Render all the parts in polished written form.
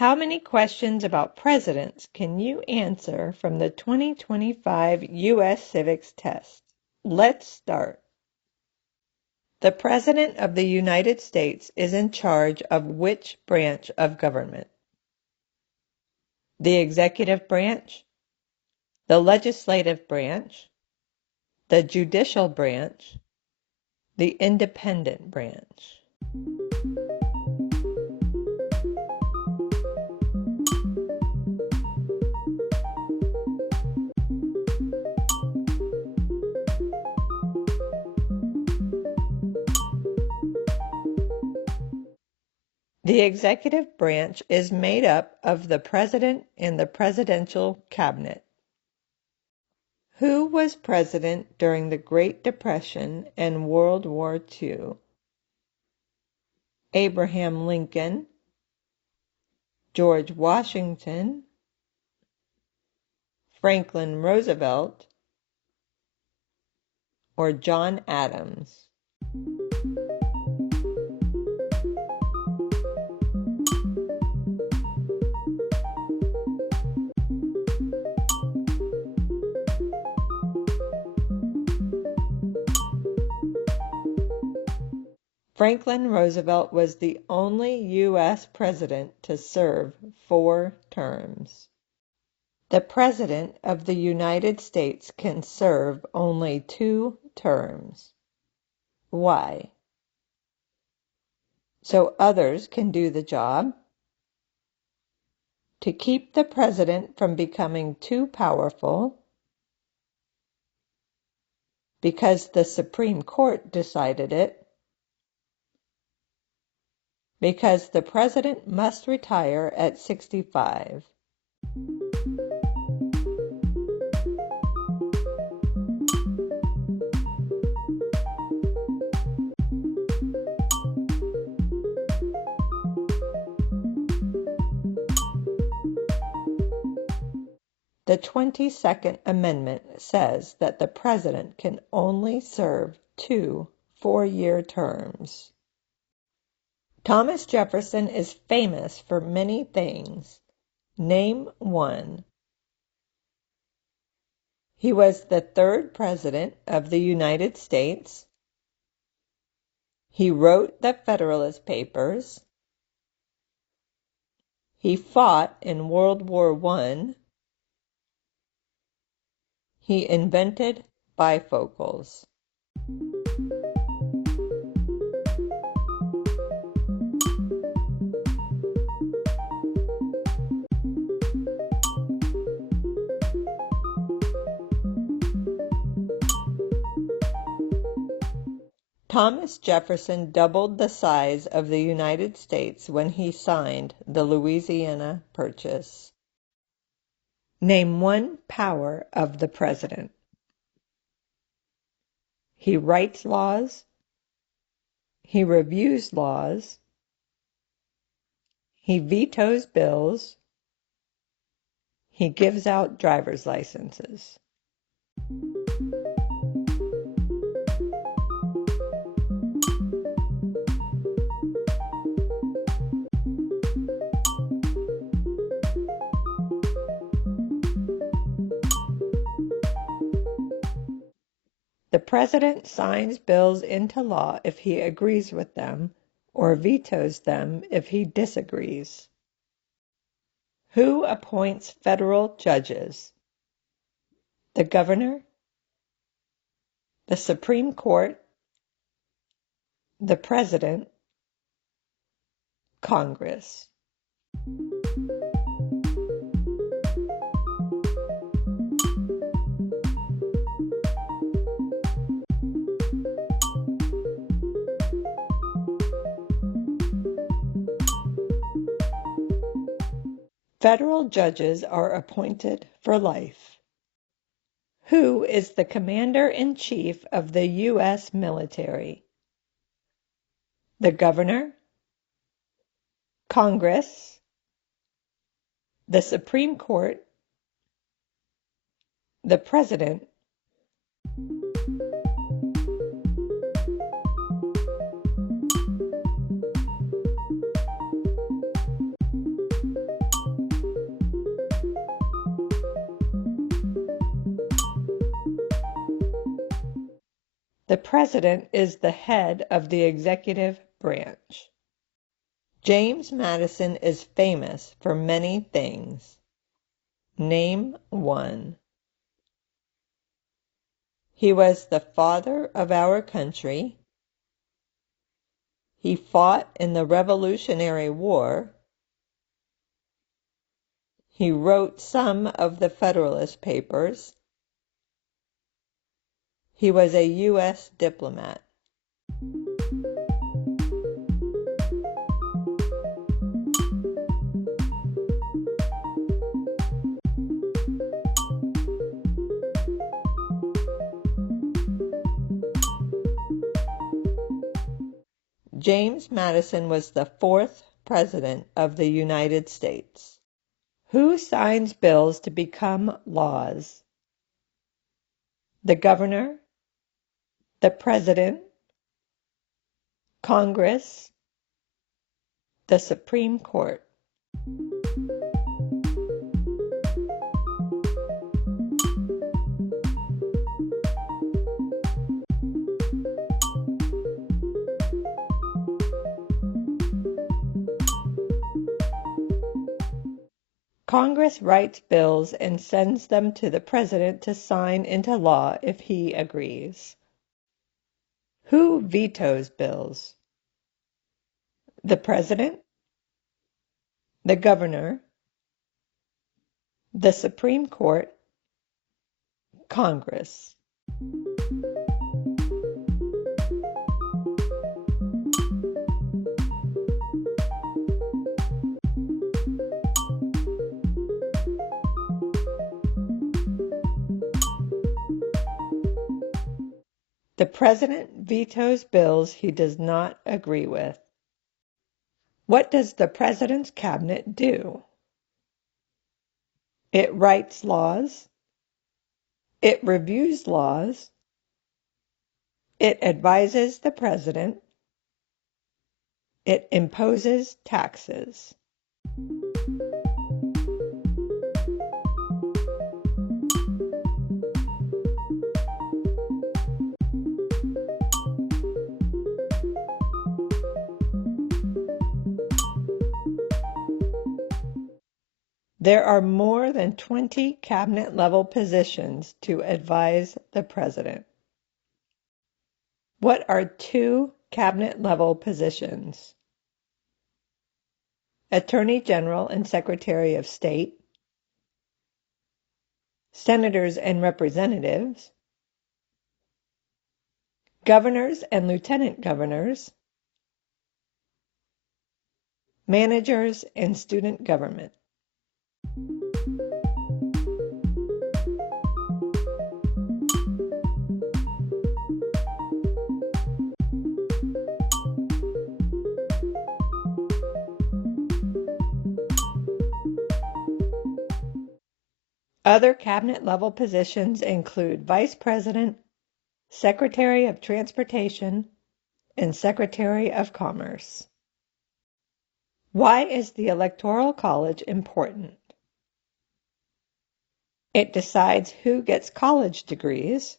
How many questions about presidents can you answer from the 2025 U.S. Civics test? Let's start. The President of the United States is in charge of which branch of government? The executive branch, the legislative branch, the judicial branch, the independent branch. The executive branch is made up of the president and the presidential cabinet. Who was president during the Great Depression and World War II? Abraham Lincoln, George Washington, Franklin Roosevelt, or John Adams? Franklin Roosevelt was the only U.S. president to serve 4 terms. The President of the United States can serve only 2 terms. Why? So others can do the job. To keep the president from becoming too powerful. Because the Supreme Court decided it. Because the president must retire at 65. The 22nd Amendment says that the president can only serve 2 4-year terms. Thomas Jefferson is famous for many things. Name one. He was the 3rd President of the United States. He wrote the Federalist Papers. He fought in World War I. He invented bifocals. Thomas Jefferson doubled the size of the United States when he signed the Louisiana Purchase. Name one power of the president. He writes laws. He reviews laws. He vetoes bills. He gives out driver's licenses. The president signs bills into law if he agrees with them, or vetoes them if he disagrees. Who appoints federal judges? The governor, the Supreme Court, the president, Congress. Federal judges are appointed for life. Who is the Commander-in-Chief of the U.S. military? The Governor, Congress, the Supreme Court, the President, The President is the head of the executive branch. James Madison is famous for many things. Name one. He was the father of our country. He fought in the Revolutionary War. He wrote some of the Federalist Papers. He was a U.S. diplomat. James Madison was the fourth President of the United States. Who signs bills to become laws? The Governor, the President, Congress, the Supreme Court. Congress writes bills and sends them to the President to sign into law if he agrees. Who vetoes bills? The President, the Governor, the Supreme Court, Congress. The President vetoes bills he does not agree with. What does the President's Cabinet do? It writes laws. It reviews laws. It advises the President. It imposes taxes. There are more than 20 cabinet-level positions to advise the President. What are two cabinet-level positions? Attorney General and Secretary of State, Senators and Representatives, Governors and Lieutenant Governors, Managers and Student Government. Other cabinet-level positions include Vice President, Secretary of Transportation, and Secretary of Commerce. Why is the Electoral College important? It decides who gets college degrees.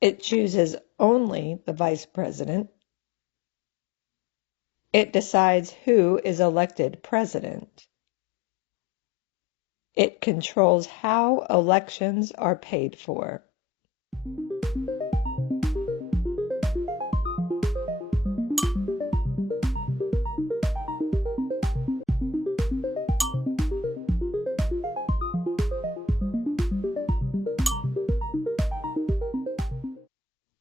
It chooses only the Vice President. It decides who is elected President. It controls how elections are paid for.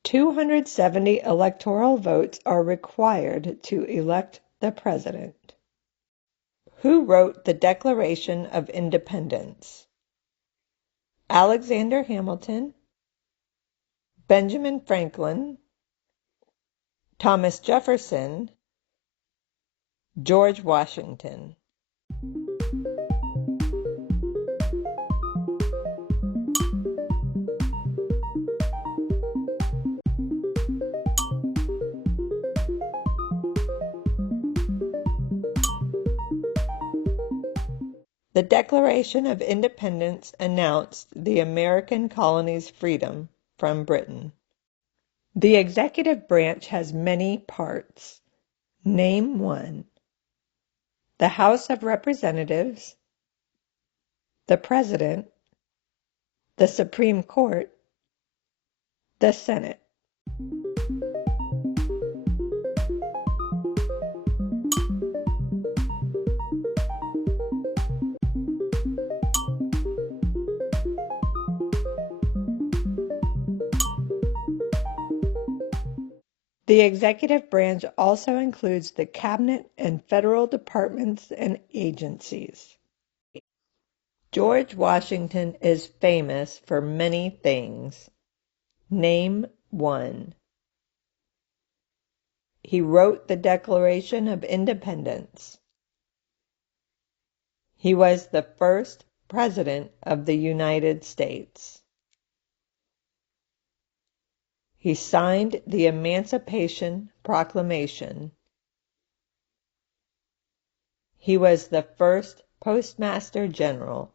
"270 electoral votes are required to elect the President." Who wrote the Declaration of Independence? Alexander Hamilton, Benjamin Franklin, Thomas Jefferson, George Washington. The Declaration of Independence announced the American colonies' freedom from Britain. The executive branch has many parts. Name one. The House of Representatives, the President, the Supreme Court, the Senate. The executive branch also includes the cabinet and federal departments and agencies. George Washington is famous for many things. Name one. He wrote the Declaration of Independence. He was the first President of the United States. He signed the Emancipation Proclamation. He was the first Postmaster General.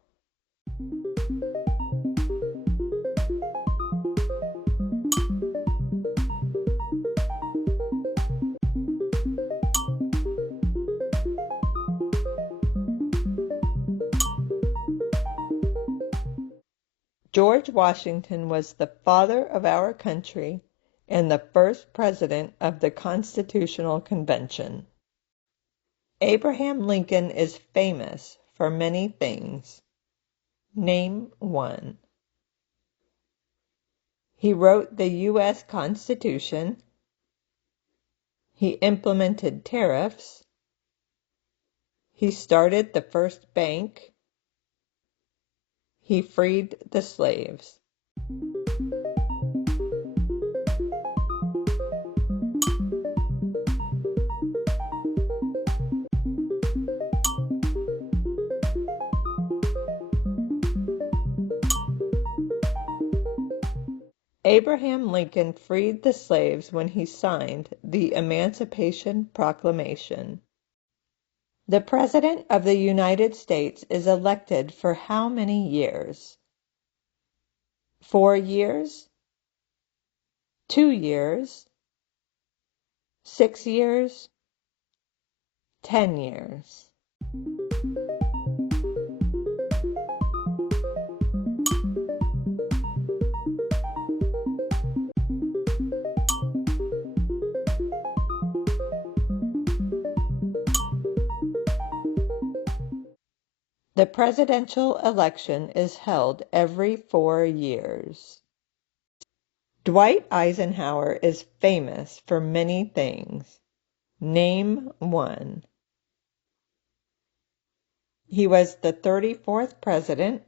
George Washington was the father of our country and the first president of the Constitutional Convention. Abraham Lincoln is famous for many things. Name one. He wrote the U.S. Constitution. He implemented tariffs. He started the first bank. He freed the slaves. Abraham Lincoln freed the slaves when he signed the Emancipation Proclamation. The President of the United States is elected for how many years? 4 years? 2 years? 6 years? 10 years? The presidential election is held every 4 years. Dwight Eisenhower is famous for many things. Name one. He was the 34th president.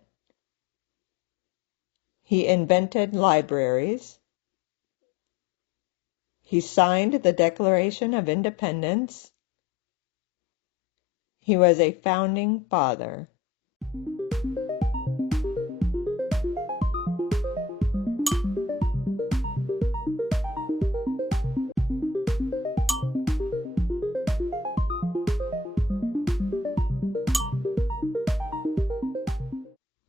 He invented libraries. He signed the Declaration of Independence. He was a founding father.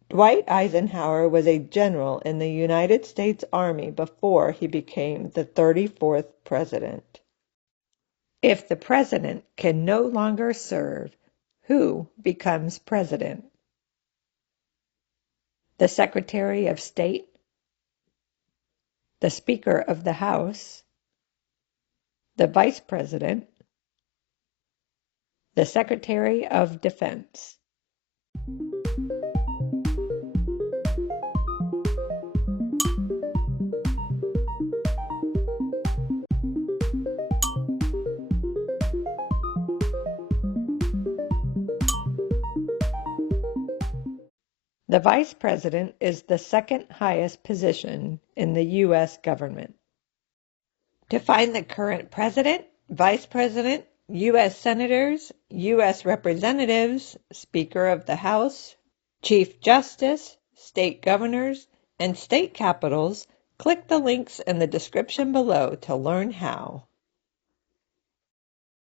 Dwight Eisenhower was a general in the United States Army before he became the 34th president. If the president can no longer serve, who becomes president? The Secretary of State, the Speaker of the House, the Vice President, the Secretary of Defense. The Vice President is the second highest position in the U.S. government. To find the current President, Vice President, U.S. Senators, U.S. Representatives, Speaker of the House, Chief Justice, State Governors, and state capitals, click the links in the description below to learn how.